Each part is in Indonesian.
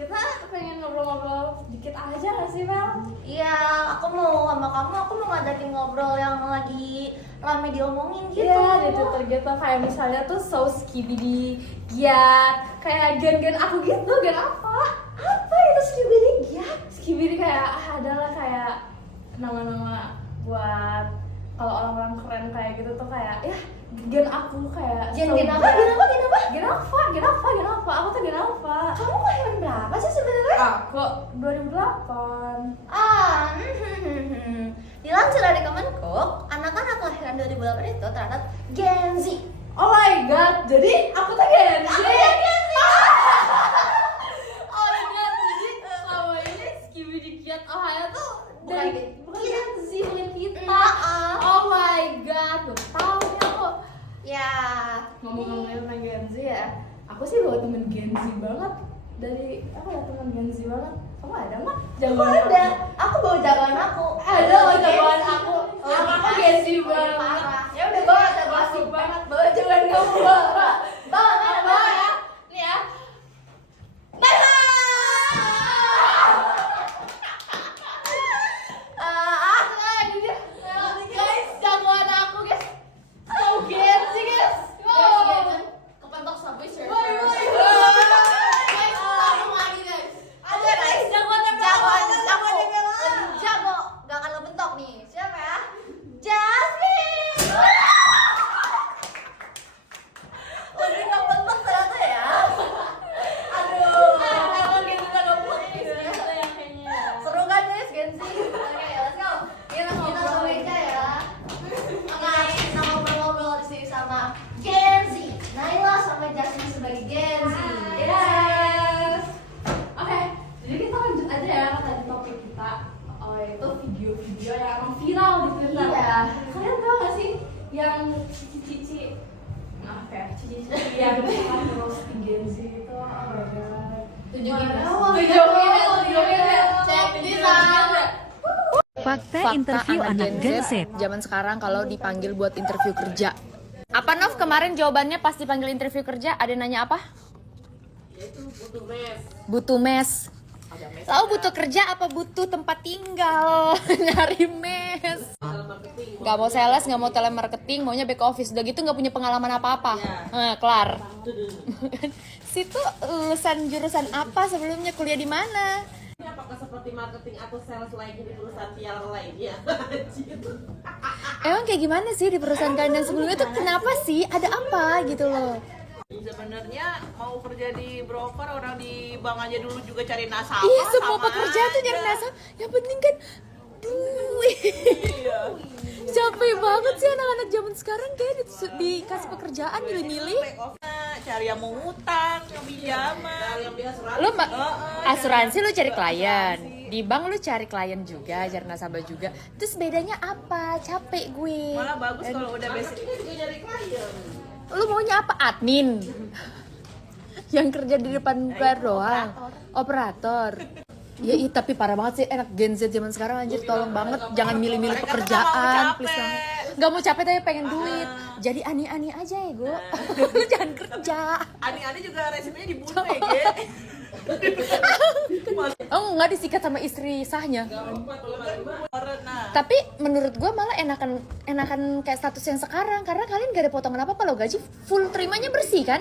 kita pengen ngobrol-ngobrol dikit aja gak sih, Mel? Iya, aku mau sama kamu, aku mau ngadakin ngobrol yang lagi rame diomongin gitu. Iya, di Twitter gitu, kayak misalnya tuh so skibidi giat, kayak gen-gen aku gitu, gen apa? Apa itu skibidi giat? Skibidi kayak adalah kayak nama-nama buat kalau orang-orang keren kayak gitu tuh kayak ya gen aku kayak Gen so apa? giat. Gen apa? Gen apa? Aku tuh gen apa? Kamu kelahiran berapa sih sebenarnya? Aku 2008. Dilansir dari Kemenkuk, anak-anak kelahiran 2008 itu terdapat Gen Z. Oh my god, jadi aku tuh Gen Z. Aku Gen Z. Oh my god, jadi selama ini skibidi giat Ohio tuh dari bukan Gen Z punya kita. Oh my god, tuh tahu nih aku. Ya, Ngomong-ngomongin tentang Gen Z ya, aku sih bawa temen Gen Z banget. Aku ada temen Gen Z banget. Kamu ada nggak? aku ada. Aku bawa jagoan aku. Ada loh jagoan Gen Z. aku. Oh, Aku Gen Z banget. parah. Ya udah bawa jagoan Asik aku. banget. Bawa jagoan kamu. Bawa ya. Nih ya. Guys, jagoan aku guys. So Gen Z guys. Kepentok Subway Woi, Surfers. woi, woi. Guys, sambung lagi guys. Ada guys, jagoan jago, gak akan ngebentok nih. Siapa ya? Jasmine. Udah gak bentok ternyata ya. Aduh. Emang Gen Z gak boleh gitu ya kayaknya. Seru kan guys, Gen Z? Oke, let's go. Kita ngobrol meja ya. Oke, kita ngobrol-ngobrol di sini sama Gen Z. Naila sama Jasmine sebagai Gen Z. Yes. Oke, jadi kita lanjut aja ya ke tadi topik kita. Oh, itu video-video yang emang viral di Twitter. Iya. Kalian tahu gak sih yang cici-cici, maaf ya, cici-cici yang terus di Gen Z itu? Oh my god. Tunjukin ya. Tunjukin ya. Cek di sana. Fakta interview anak Gen Z. Zaman sekarang kalau dipanggil buat interview kerja. Apa Nov kemarin jawabannya pas dipanggil interview kerja ada nanya apa? Yaitu butuh mes. Butuh mes. Tahu butuh kerja apa butuh tempat tinggal? Nyari mes. Marketing. Gak mau sales, gak mau telemarketing, maunya back office. Udah gitu gak punya pengalaman apa-apa. Kelar. Situ lulusan jurusan apa sebelumnya, kuliah di mana? Ini apakah seperti marketing atau sales lainnya di perusahaan piala lainnya? Emang kayak gimana sih di perusahaan kalian yang sebelumnya tuh kenapa sih? Ada apa gitu loh? Sebenarnya mau kerja di broker, orang di bank aja dulu juga cari nasabah. Iya, semua sama pekerjaan tuh nyari aja. nasabah. Yang penting kan duit. Iya. Capek banget sih anak-anak zaman sekarang kayak dikasih pekerjaan milih-milih. Back office, cari yang mau ngutang, yang pinjaman. Yang biasa Lu asuransi lu cari klien, di bank lu cari klien juga, cari nasabah juga. Terus bedanya apa? Capek gue. Malah bagus kalau udah basic. kita juga nyari klien. Lu maunya apa? Admin. Yang kerja di depan layar doang. Operator. Ya, tapi parah banget sih anak Gen Z zaman sekarang anjir, tolong banget jangan milih-milih Mereka tuh pekerjaan, nggak mau please capek. banget. Gak mau capek tapi pengen duit. Jadi ani-ani aja ya, Go. Lu jangan kerja. Ani-ani juga resepnya dibunuh ya, Ge. Oh, nggak disikat sama istri sahnya. Nah, Tapi menurut gue malah enakan kayak status yang sekarang, karena kalian gak ada potongan apa-apa loh, gaji full terimanya bersih kan?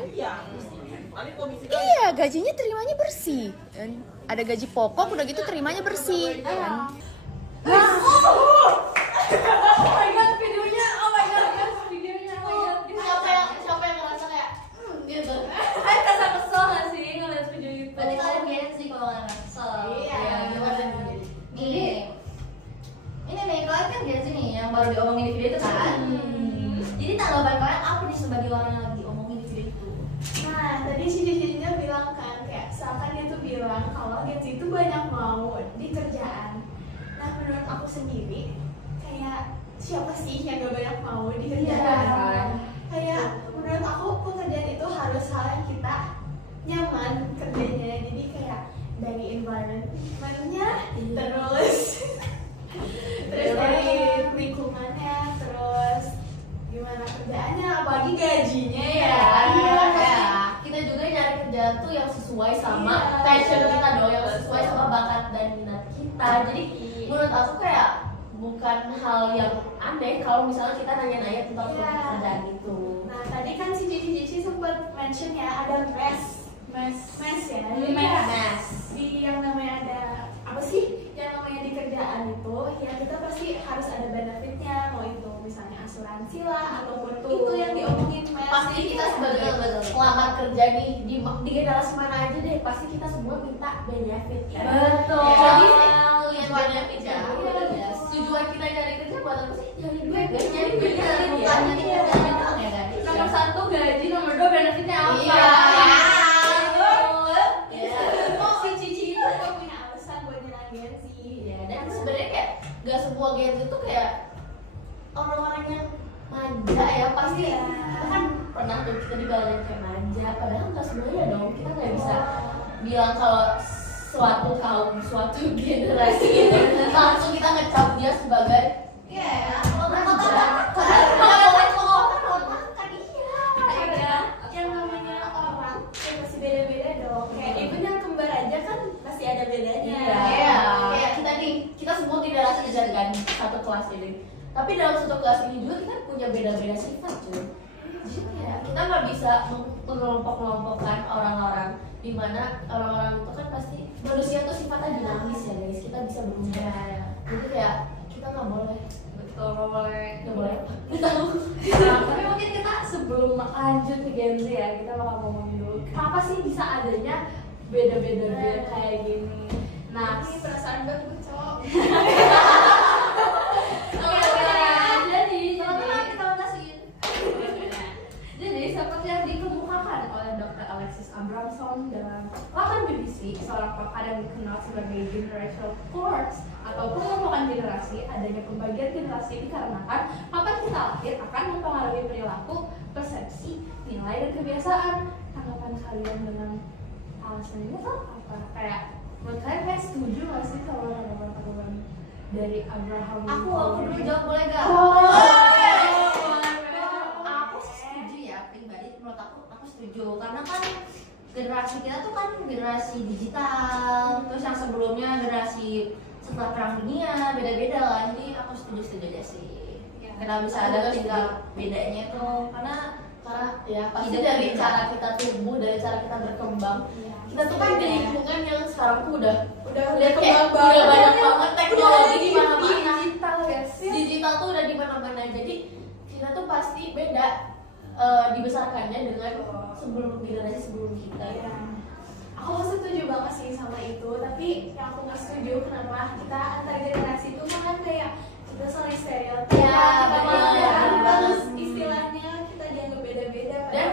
Paling komisi Iya, gajinya terimanya bersih. Dan ada gaji pokok, udah gitu terimanya bersih. Kan? Oh my god, videonya. Oh my god, guys, videonya. Oh my god. Siapa yang ngerasa kayak gitu? Kalian rasa kesel gak sih ngeliat video itu? Berarti kalian Gen Z kalau nggak kesel. Iya, gimana? Gini, ini nih kalian kan Gen Z nih yang baru diomongin di video itu kan. Jadi tanggapan kalian apa nih sebagai orang yang lagi diomongin di video itu? Nah, tadi si Cici-Cinya bilang kan, kayak seakan dia tuh bilang kalau Gen Z itu banyak mau di kerjaan. Nah, menurut aku sendiri, kayak siapa sih yang gak banyak mau di kerjaan? Iya. Kayak menurut aku pekerjaan itu harus hal yang kita nyaman kerjanya. Jadi kayak dari environment-nya, terus dari lingkungannya, terus gimana kerjaannya, apalagi gajinya ya. Iya, kayak kita juga nyari kerjaan tuh yang sesuai sama passion kita dong yang sesuai sama bakat dan minat kita. Jadi menurut aku kayak bukan hal yang aneh kalau misalnya kita nanya-nanya tentang suatu pekerjaan itu. Nah tadi kan si Cici sempat mention ya ada mes ya. Mes. Di yang namanya ada apa sih? Yang namanya di kerjaan itu ya kita pasti harus ada benefitnya, mau itu misalnya asuransi lah ataupun itu yang diomongin mes. Pasti kita sebagai pelamar kerja nih di generasi mana aja deh, pasti kita semua minta benefit kan. Betul. Jadi lihat benefit ya. Tujuan kita nyari kerja buat apa sih? Nyari duit, guys. Nyari duit bukan nyari kerjaan doang ya kan. Nomor 1 gaji, nomor 2 benefitnya apa? Iya. Si Cici itu gak punya alasan buat nyerang Gen Z. Iya, dan sebenarnya kayak gak semua Gen Z itu kayak orang-orang yang manja ya, pasti kita kan pernah tuh kita dibilangin kayak manja, padahal nggak semuanya dong. Kita nggak bisa bilang kalau suatu kaum, suatu generasi ini langsung kita ngecap dia sebagai Yang namanya orang ya pasti beda-beda dong. Kayak even yang kembar aja kan pasti ada bedanya. Iya, kayak kita nih, kita semua generasi kejar kan satu kelas ini. Tapi dalam satu kelas ini juga kita punya beda-beda sifat cuy. Jadi kayak kita nggak bisa mengelompok-kelompokkan orang-orang, dimana orang-orang itu kan pasti manusia tuh sifatnya dinamis ya guys. Kita bisa berubah. Jadi kayak kita nggak boleh. Nggak boleh apa? Tapi mungkin kita sebelum lanjut ke Gen Z ya, kita bakal ngomongin dulu kenapa sih bisa adanya beda-beda biar kayak gini. Nah, ini perasaan banget cowok. Jadi seperti yang dikemukakan oleh Dr. Alexis Abramson dalam laman BBC, seorang pakar yang dikenal sebagai generational force atau pengelompokan generasi, adanya pembagian generasi dikarenakan kapan kita lahir akan mempengaruhi perilaku, persepsi, nilai, dan kebiasaan. Tanggapan kalian dengan alasan ini tuh apa? Kayak menurut kalian kayak setuju nggak sih sama tanggapan dari Abraham? Aku dulu jawab boleh gak? Aku setuju ya, pribadi menurut aku setuju karena kan generasi kita tuh kan generasi digital, terus yang sebelumnya generasi setelah perang dunia beda-beda kan, jadi aku setuju aja sih. Kenapa bisa ada tinggal bedanya tuh karena ya pasti dari cara kita tumbuh, dari cara kita berkembang. Kita tuh kan di lingkungan yang sekarang tuh udah lihat kayak udah banyak banget teknologi di mana-mana. Digital tuh udah di mana-mana. Jadi kita tuh pasti beda dibesarkannya dengan sebelum generasi sebelum kita ya. Aku setuju banget sih sama itu, tapi yang aku nggak setuju kenapa kita antar generasi itu kan kayak kita saling stereotip, kita terus istilahnya kita dianggap beda-beda. Dan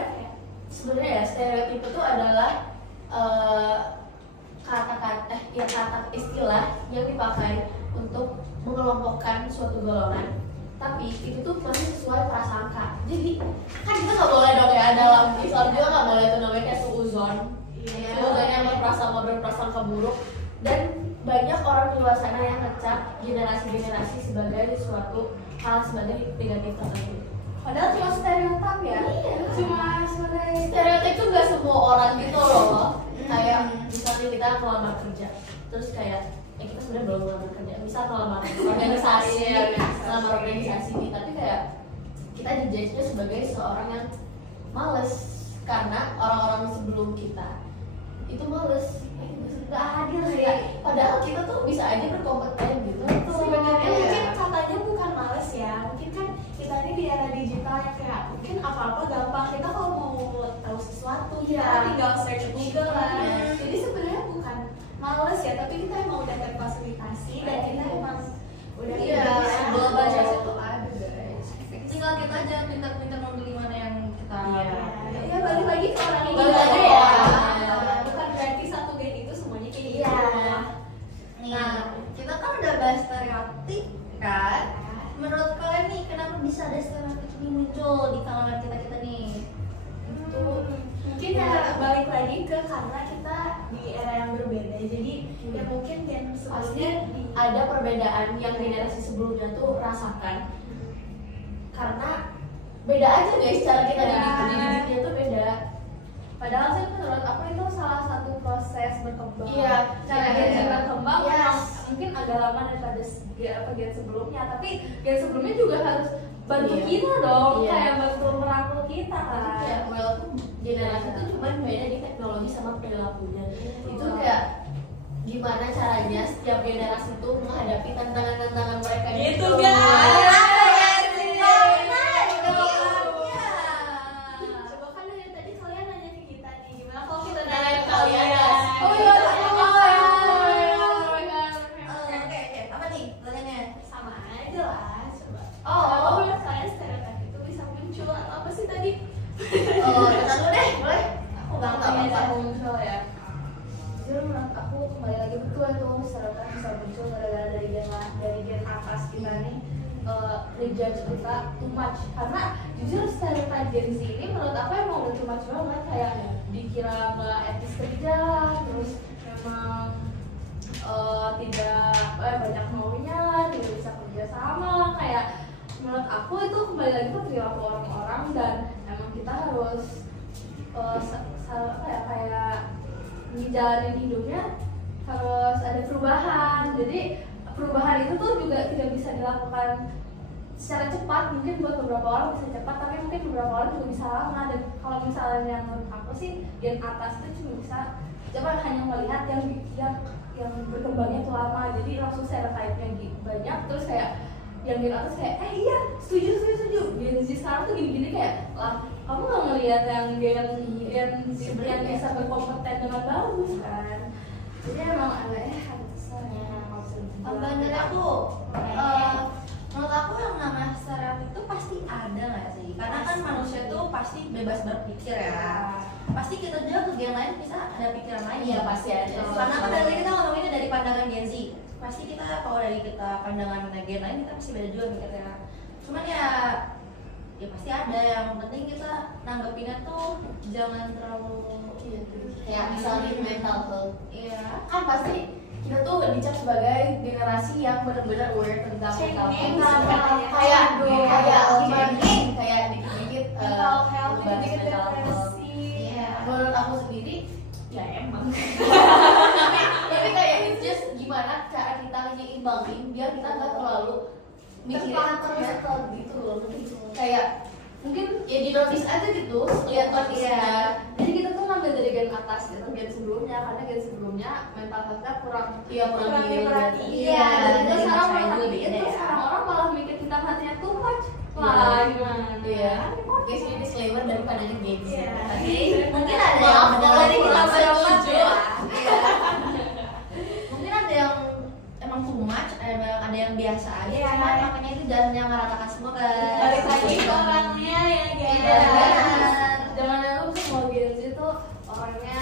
sebenarnya ya stereotip itu adalah kata istilah yang dipakai untuk mengelompokkan suatu golongan, tapi itu tuh masih sesuai prasangka. Jadi kan kita nggak boleh dong ya, dalam Islam juga nggak boleh tuh namanya kayak suuzon. Sebenarnya berprasangka buruk, dan banyak orang di luar sana yang ngecap generasi-generasi sebagai suatu hal sebagai negatif tertentu. Padahal cuma stereotip ya. Cuma sebagai stereotip itu nggak semua orang gitu loh. Kayak misalnya kita melamar kerja, terus kayak kita sebenarnya belum melamar kerja, misal melamar organisasi nih, tapi kayak kita dijudge-nya sebagai seorang yang males karena orang-orang sebelum kita itu males, nggak adil ya. Padahal kita tuh bisa aja berkompeten gitu. Sebenarnya mungkin katanya bukan males ya, mungkin kan kita ini di era digital yang kayak mungkin apa-apa gampang. Kita kalau mau tahu sesuatu kita tinggal search Google lah. Jadi sebenarnya bukan males ya, tapi kita emang udah terfasilitasi dan kita emang udah globalisasi itu ada guys. tinggal kita aja pintar-pintar memilih mana yang kita ya balik lagi ke orang ini balik lagi ya. Bukan berarti satu gen itu semuanya kayak gitu. Nah, kita kan udah bahas stereotip kan. Menurut kalian nih, kenapa bisa ada stereotip ini muncul di kalangan kita nih? Mungkin ya balik lagi ke karena kita di era yang berbeda. Jadi ya mungkin gen sebelumnya Ada perbedaan yang generasi sebelumnya tuh rasakan. Karena beda aja guys, cara kita didiknya tuh beda. Padahal sih menurut aku itu salah satu proses berkembang. Iya, Cara iya. gen berkembang Yes. memang mungkin agak lama daripada gen sebelumnya, tapi gen sebelumnya juga harus bantu Iya. kita dong, Iya. kayak bantu merangkul kita kan. Ya, walaupun generasi itu cuma beda di teknologi sama perilakunya. Itu kayak gimana caranya setiap generasi itu menghadapi tantangan-tantangan mereka Gitu, guys. Coba kan dari tadi kalian nanya ke kita nih, gimana kalau kita nanya ke kalian? Oh iya, Oh, oke, apa nih pertanyaannya? Sama aja lah, coba. Oh. Kalau menurut kalian stereotip itu bisa muncul atau apa sih tadi? Oh, kita dulu deh, boleh? Aku nggak tahu Bisa apa. muncul ya. Jujur menurut aku kembali lagi betul itu stereotip bisa muncul gara-gara dari gen atas kita nih prejudge kita too much, karena jujur stereotip Gen Z ini menurut aku emang udah too much banget, kayak dikira nggak etis kerja, terus memang tidak banyak maunya, tidak bisa kerja sama, kayak menurut aku itu kembali lagi ke perilaku orang-orang, dan emang kita harus kayak menjalani hidupnya harus ada perubahan. Jadi perubahan itu tuh juga tidak bisa dilakukan secara cepat. Mungkin buat beberapa orang bisa cepat, tapi mungkin beberapa orang juga bisa lama. Dan kalau misalnya yang menurut aku sih gen atas itu cuma bisa hanya melihat yang berkembangnya itu lama. Jadi langsung stereotipnya banyak, terus kayak yang gen atas kayak iya setuju. Gen Z sekarang tuh gini-gini kayak lah, kamu nggak ngelihat yang gen Z yang bisa berkompeten dengan bagus kan. Jadi emang agak kesel ya kalau Tambahan dari aku, menurut aku yang namanya stereotip itu pasti ada nggak sih? Karena kan manusia itu pasti bebas berpikir ya. Pasti kita juga ke gen lain bisa ada pikiran lain. Iya, pasti ada. Karena kan dari kita ngomonginnya dari pandangan Gen Z. Pasti kita kalau dari kita pandangan gen lain kita pasti beda juga mikirnya. Cuman ya pasti ada, yang penting kita nanggepinnya tuh jangan terlalu Ya misalnya mental health, iya. Kan pasti kita tuh dicap sebagai generasi yang benar-benar aware tentang mental Cengeng health. sama Kayak kayak cengeng, kayak dikit-dikit mental health, bahas dikit mental health. depresi. Iya. Menurut aku sendiri ya emang tapi kayak it's just gimana cara kita nyimbangin biar kita nggak terlalu mikirin terus gitu loh. Kayak mungkin ya di notice aja gitu, lihat notice-nya. Jadi kita tuh ngambil dari gen atas gitu, gen sebelumnya, karena gen sebelumnya mental health-nya kurang Kurang diperhatiin. Iya, terus Jadi sekarang saya malah juga mikir, beda terus ya. sekarang orang malah mikir kita hatinya too much. Iya. Lah gimana? Iya. Guys, ini disclaimer daripada games. Iya. Oke, mungkin ada yang Dari kita berempat ya. Iya. Mungkin ada yang emang too much, ada yang biasa aja. Iya. Cuma makanya itu jangan yang meratakan semua kan. Balik lagi ke orangnya ya guys. Iya. Jangan lupa semua gen Z tuh orangnya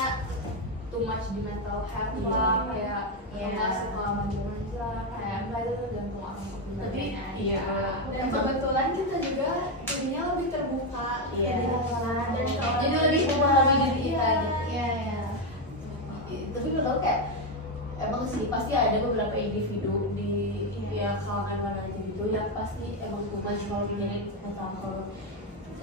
too much di mental health lah, kayak Iya. nggak suka manja-manja, kayak enggak, itu tergantung orang Tapi iya. dan kebetulan kita juga jadinya lebih terbuka. Iya. Jadi kalau Jadi lebih memahami diri kita Iya. gitu. Iya, iya. Tapi menurut aku kayak emang sih pasti ada beberapa individu di ya kalangan mana gitu yang pasti emang kumat kalau mikirin mental health.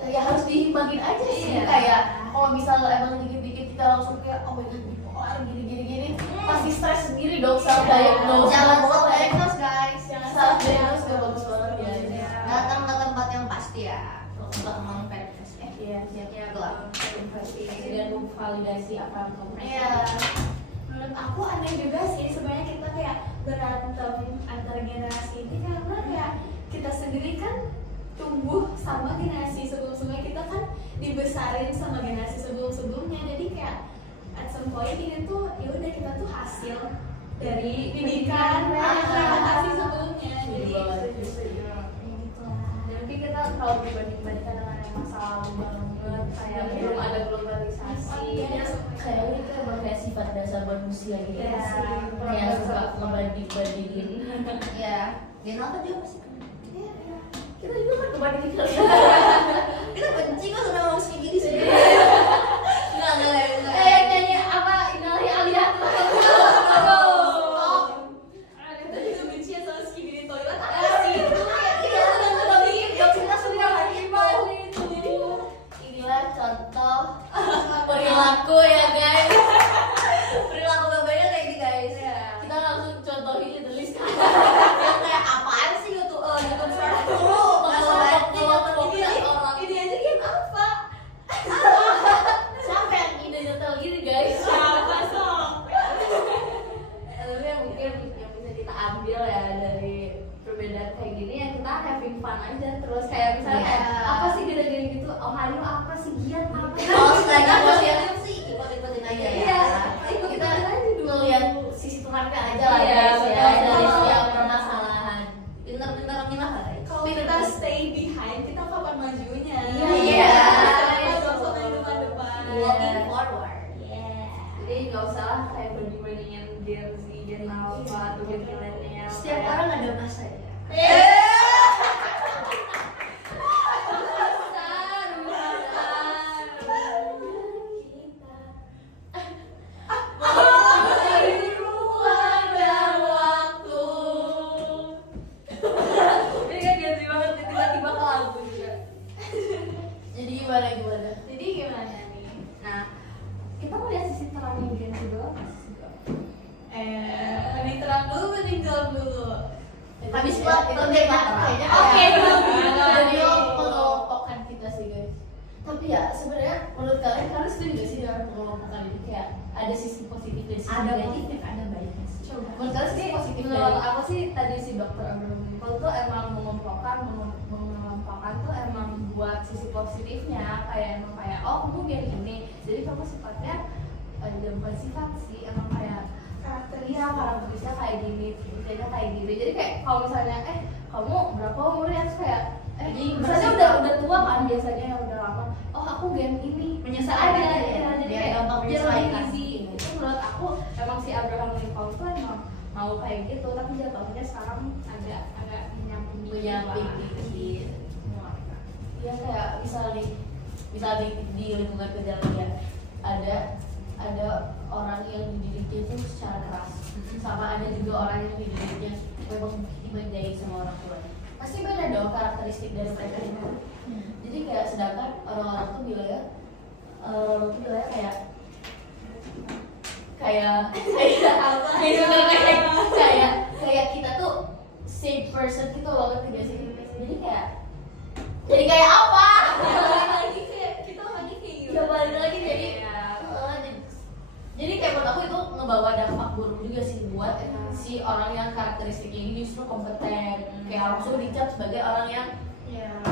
Ya harus diimbangin aja sih. Iya. Kayak kalau misalnya emang dikit-dikit kita langsung kayak oh my god bipolar gini pasti stres sendiri dong self diagnose. Jangan self diagnose guys. Self diagnose gak bagus banget ya. Iya. Datang ke tempat yang pasti ya. Untuk memverifikasi. Iya, siap-siap Gelap. verifikasi dan memvalidasi apa yang kamu Iya. menurut aku aneh juga sih sebenarnya kita kayak berantem antar generasi ini karena kayak kita sendiri kan tumbuh sama generasi sebelum-sebelumnya, kita kan dibesarin sama generasi sebelum-sebelumnya, jadi kayak at some point ini tuh ya udah kita tuh hasil dari didikan generasi sebelumnya, jadi gitu lah. Tapi kita kalau dibanding-bandingkan dengan yang masa lalu banget, kayak belum ada globalisasi. Kayaknya itu emang kayak sifat dasar manusia gitu. Iya. Kayak suka ngebanding-bandingin. Iya. Gen apa juga pasti kena. Kita juga kan ngebandingin kali ya. Kita benci kok sama ngomong segini gini sih. Enggak. Nyanyi apa? Innalillahi aliyah. Kita juga benci ya sama skinny di toilet, apa sih itu kayak Inilah contoh perilaku sederhana aja lah Iya, guys ya betul. dari setiap permasalahan. Pinter-pinter milah guys. Kalau kita stay behind, kita kapan majunya? Iya. Kita langsung aja depan-depan. Walking forward. Jadi nggak usah lah kayak banding-bandingin Gen Z, Gen Alpha, atau Gen Millennial. Setiap Kayak- orang ada masanya. Ini kan Gen Z banget, tiba-tiba ke lagu juga. Jadi gimana? Jadi gimana nih? Nah, kita mau lihat sisi terangnya Gen Z dulu apa sih? Mending terang dulu, mending gelap dulu. Habis kerja kayaknya. Oke, Jadi mengelompokkan kita sih guys. Tapi ya sebenarnya menurut kalian setuju gak sih dengan mengelompokkan ini kayak ada sisi positif dan sisi Ada negatif, ada baiknya sih. Coba. Menurut kalian sisi positif Menurut dari aku sih tadi si dokter Abraham Lincoln tuh emang mengelompokkan tuh emang buat sisi positifnya kayak emang kayak oh kamu biar gini jadi kamu sifatnya bukan sifat sih emang kayak karakteristiknya kayak gini kerjanya kayak gini jadi kayak kalau misalnya kamu berapa umurnya terus kayak Jadi misalnya udah tua kan biasanya yang udah lama oh aku gen ini Menyesuaikan aja ya, jadi biar kayak gampang biar lebih menyesuaikan. easy itu menurut aku emang si Abraham Lincoln tuh emang mau kayak gitu tapi jatuhnya sekarang agak menyamping dikit. Ya kayak misalnya di lingkungan kerja ya ada orang yang dididiknya itu secara keras, sama ada juga orang yang dididiknya memang dimanjain sama orang tuanya. Pasti beda dong karakteristik dari mereka itu. Jadi kayak sedangkan orang-orang tuh bilangnya kayak kita tuh same person gitu loh ngerti gak sih? Jadi kayak apa? Kita lagi kayak gitu. Ya balik lagi jadi kayak menurut aku itu ngebawa dampak buruk juga sih buat si orang yang karakteristiknya ini justru kompeten, kayak langsung dicap sebagai orang yang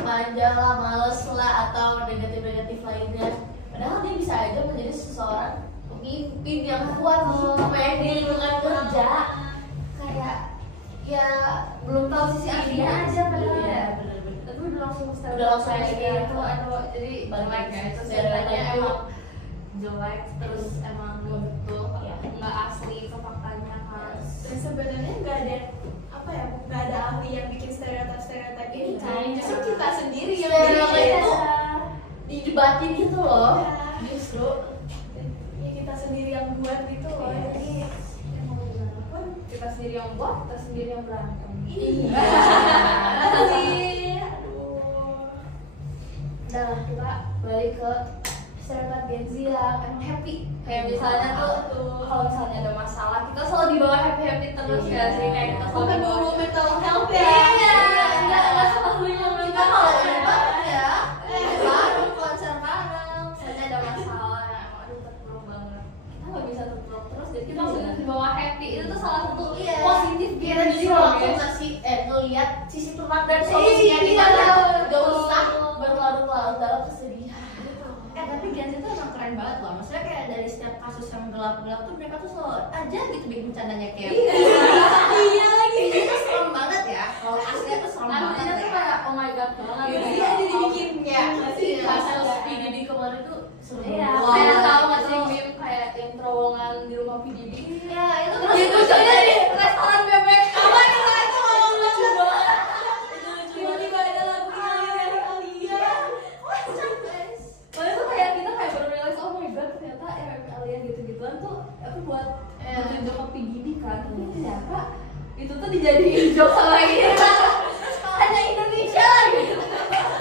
manja lah, males lah, atau negatif lainnya. Padahal dia bisa aja menjadi seseorang pemimpin yang kuat supaya di lingkungan kerja kayak ya belum tahu sisi aslinya aja padahal ya. tapi udah langsung kayak gitu. atau jadi jelek ya itu ceritanya emang jelek terus emang nggak betul nggak asli itu faktanya kan Dan sebenarnya nggak ada ahli yang bikin stereotip ini kan. Justru kita sendiri yang Stereotip bikin. itu didebatin gitu loh. Iya. Justru Ya kita sendiri yang buat gitu loh. Yes. Jadi emang gimana pun kita sendiri yang buat kita sendiri yang berantem iya. aduh. udah lah kita balik ke stereotip Gen Z yang emang happy kayak misalnya tuh kalau misalnya ada masalah kita selalu dibawa happy terus ya sih kayak kita selalu Bukan dibawa dulu mental health ya. nggak selalu yang Kita kalau bareng ya, bareng konser bareng. misalnya ada masalah yang emang aduh terpuruk banget kita nggak bisa terpuruk terus jadi kita langsung dibawa happy itu tuh salah satu Iya. positif Kita Gen Z justru loh langsung guys ngasih ngeliat sisi tunak dan solusinya di mana. Gak usah berlarut-larut dalam kesedihan. tapi Gen Z tuh emang keren banget loh maksudnya kayak dari setiap kasus yang gelap-gelap tuh mereka tuh selalu aja gitu bikin bercandanya kayak Iya lagi. ini tuh serem banget ya kalau aslinya tuh serem banget Artinya tuh ya. kayak oh my god banget. Iya, jadi bikin kayak masih kasus ada. PDD kemarin tuh seru Iya, banget. kayak tahu nggak sih meme kayak yang terowongan di rumah PDD Ya itu terus itu lucunya di restoran bebek apa yang itu lucu banget Tiba-tiba ada lagu dari Alia. Soalnya tuh kayak kita kayak baru realize oh my god ternyata alien gitu-gituan tuh aku buat tunjuk ke PDD kan tapi ternyata itu tuh dijadiin joke sama ini sekolahnya Indonesia lagi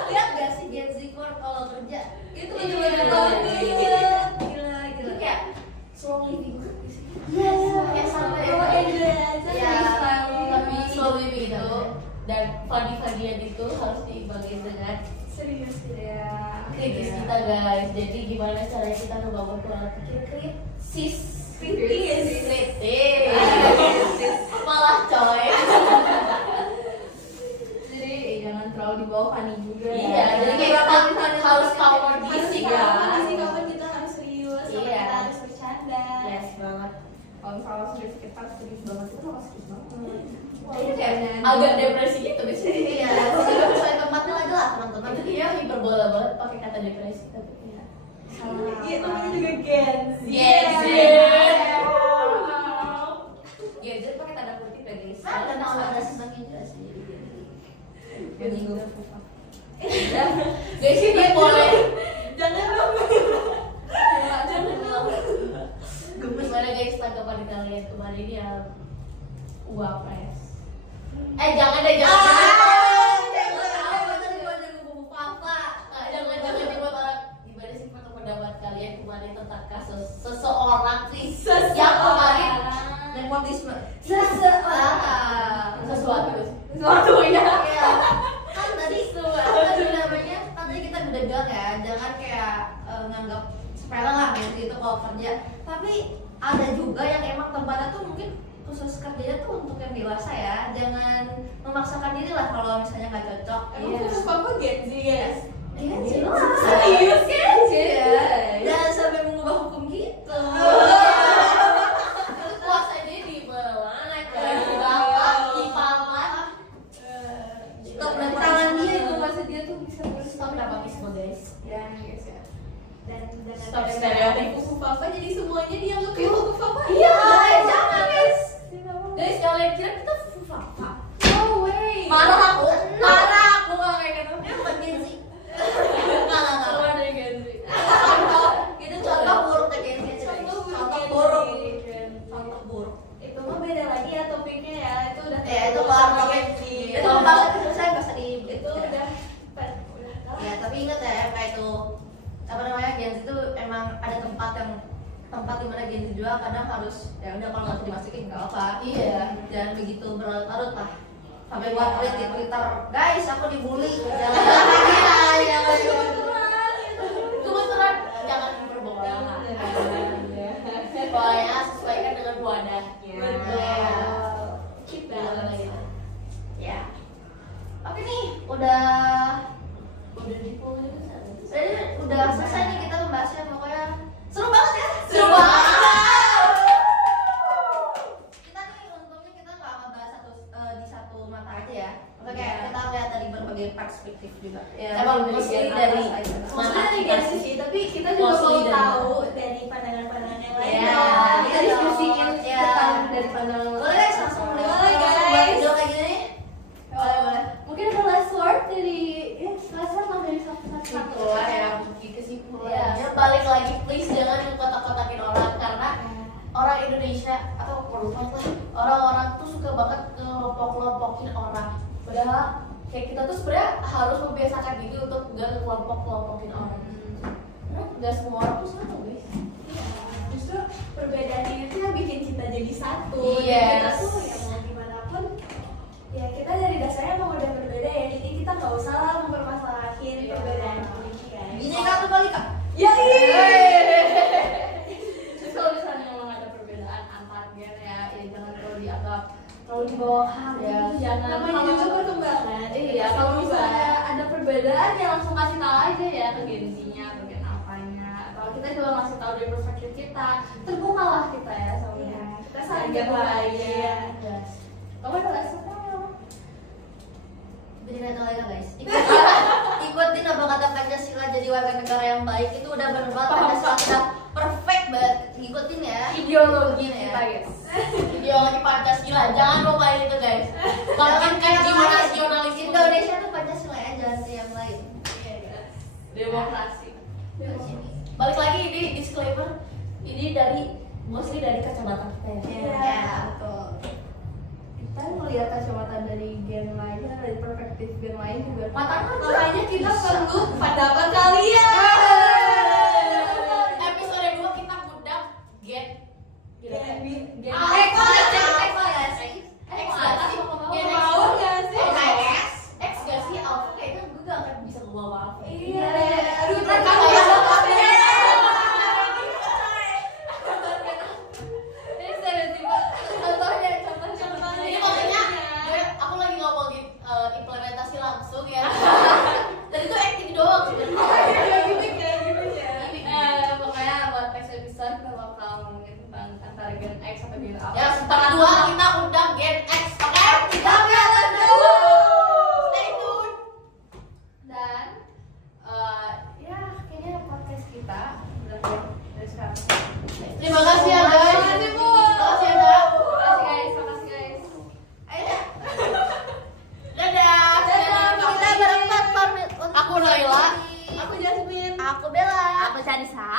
lihat gak sih Gen Z kalau kerja itu Iya, lucu banget gila itu kayak slow living banget di sini. Yes, Kayak santai. Oh, enjoy aja. Ya, Lifestyle. tapi slow living itu dan funny-funnyan itu harus diimbangi dengan Serius ya kritis kita guys. Jadi gimana caranya kita ngebangun pola pikir kritis? Malah coy. jadi jangan terlalu dibawa funny juga Iya, jadi kita harus cover diri ya. Kondisi kapan kita harus serius, kapan Iya. kita harus bercanda. Yes banget. kalau misalnya serius kita serius banget itu bakal serius banget. Iya, kayak Agak depresi gitu di sini. iya, jadi sesuai tempatnya aja lah teman-teman. Itu dia hiperbola banget pakai kata depresi tapi ya. Iya, namanya juga Gen Z. Gen Z. Gen Z pakai tanda kutip ya guys. Nah, dan ada senangnya juga sih. Gen Z udah fupa. Guys, ini boleh. Jangan dong. Jangan dong. Gimana guys tanggapan kalian kemarin ya UAPS? Jangan deh, jangan. Jangan dibuat orang. Gimana sih pendapat kalian kemarin tentang kasus seseorang nih yang kemarin Nepotisme. sesuatu ya. Iya. Kan tadi namanya kan tadi kita udah bilang ya, jangan kayak nganggap sepele lah gitu kalau kerja. Tapi ada juga yang emang tempatnya tuh mungkin khusus kerjanya tuh untuk yang dewasa ya. Jangan memaksakan diri lah kalau misalnya nggak cocok. Emang khusus papa Gen Z guys? Iya, jelas. Serius kan? Jangan sampai mengubah hukum gitu. Terus puasanya di mana guys? Di bapak, di paman. Stop dan tangan dia itu masa dia tuh bisa Stop nepotisme guys. Ya guys ya. Dan Stop stereotip. kuku papa jadi semuanya dianggap kayak kuku papa. Iya, jangan guys. Guys, kalian kira kita fufafa? No way. Marah aku nggak kayak gitu. dia bukan Gen Z. Enggak. Keluar dari Gen Z. Itu contoh buruk deh Gen Z. Contoh buruk. Contoh buruk. Itu mah beda lagi ya topiknya ya. Itu udah Ya itu kelar topik. Itu banget itu saya nggak usah di itu udah Ya tapi ingat ya kayak itu apa namanya Gen Z itu emang ada tempat di mana Gen Z juga kadang harus ya udah kalau nggak dimasukin nggak apa. Iya. Jangan begitu berlarut-larut lah. Sampai buat tweet di Twitter, guys aku dibully. Jangan lagi ya, jangan gitu. Cuma terang, jangan berbohong. Pokoknya sesuaikan dengan wadahnya. kita. Ya. Oke nih, udah di poin itu udah selesai nih kita membahasnya pokoknya seru banget ya. Seru banget. Kita nih untungnya kita nggak ngebahas di satu mata aja ya. Oke, kita lihat dari berbagai perspektif juga. Emang mostly dari Maksudnya dari Gen Z sih, tapi kita juga Mostly mau dari- tahu dari pandangan-pandangan yang lain. Iya, Kita diskusiin Iya. dari pandangan Boleh guys, langsung mulai. Boleh, guys. Buat video kayak gini. Boleh. Mungkin ada last word dari last word lah dari satu. Itulah ya, bukti kesimpulan. Iya. Ya, balik lagi, please jangan kotak-kotakin orang karena orang Indonesia atau worldwide lah, orang-orang tuh suka banget ngelompok-kelompokin orang. Padahal kayak kita tuh sebenarnya harus membiasakan diri untuk gak ngelompok-kelompokin orang. Karena gak semua orang tuh sama guys. Justru perbedaan ini tuh yang bikin kita jadi satu. Yes. Kita tuh ya mau gimana pun, ya kita dari dasarnya emang udah berbeda ya. Jadi kita nggak usah lah mempermasalahin perbedaan ini ya. Ini kan balik kak. Ya Terus kalau misalnya memang ada perbedaan antar gen ya jangan terlalu dianggap terlalu di bawah Ya. jangan. namanya juga perkembangan. Iya, kalau misalnya ada perbedaan ya langsung kasih tahu aja ya ke Gen Z-nya atau gen apanya. Atau kita juga ngasih tahu dari perspektif kita. Terbukalah kita ya sama Iya, dia. kita saling berbahaya. Iya. Kamu ada last word nggak? Jadi kata lagi guys. Ikutin apa kata Pancasila jadi warga negara yang baik itu udah bener banget. Pancasila udah perfect banget. Ikutin ya. Ideologi Ikutin kita guys. Ideologi Pancasila, jangan lupain itu guys. Makin kayak gimana nasionalisme Indonesia tuh Pancasila ya, jangan ke yang lain. Demokrasi. Balik lagi ini disclaimer, ini dari mostly dari kacamata kita ya. Ya, betul. Kita melihat kacamata dari gen lain, dari perspektif gen lain juga. Makanya kita perlu pendapat kalian. Episode 2 kita ngundang Gen Gen Eko Eko ya sih. X gak sih? Gen X Mau nggak sih? X gak sih? Alpha kayaknya gue gak akan bisa ngomong apa-apa. Iya. Aduh, Kita kita kayak Ini stereotipe. Contohnya. Jadi maksudnya aku lagi ngomongin implementasi langsung ya. Dan itu acting doang sebenarnya. Ardiansa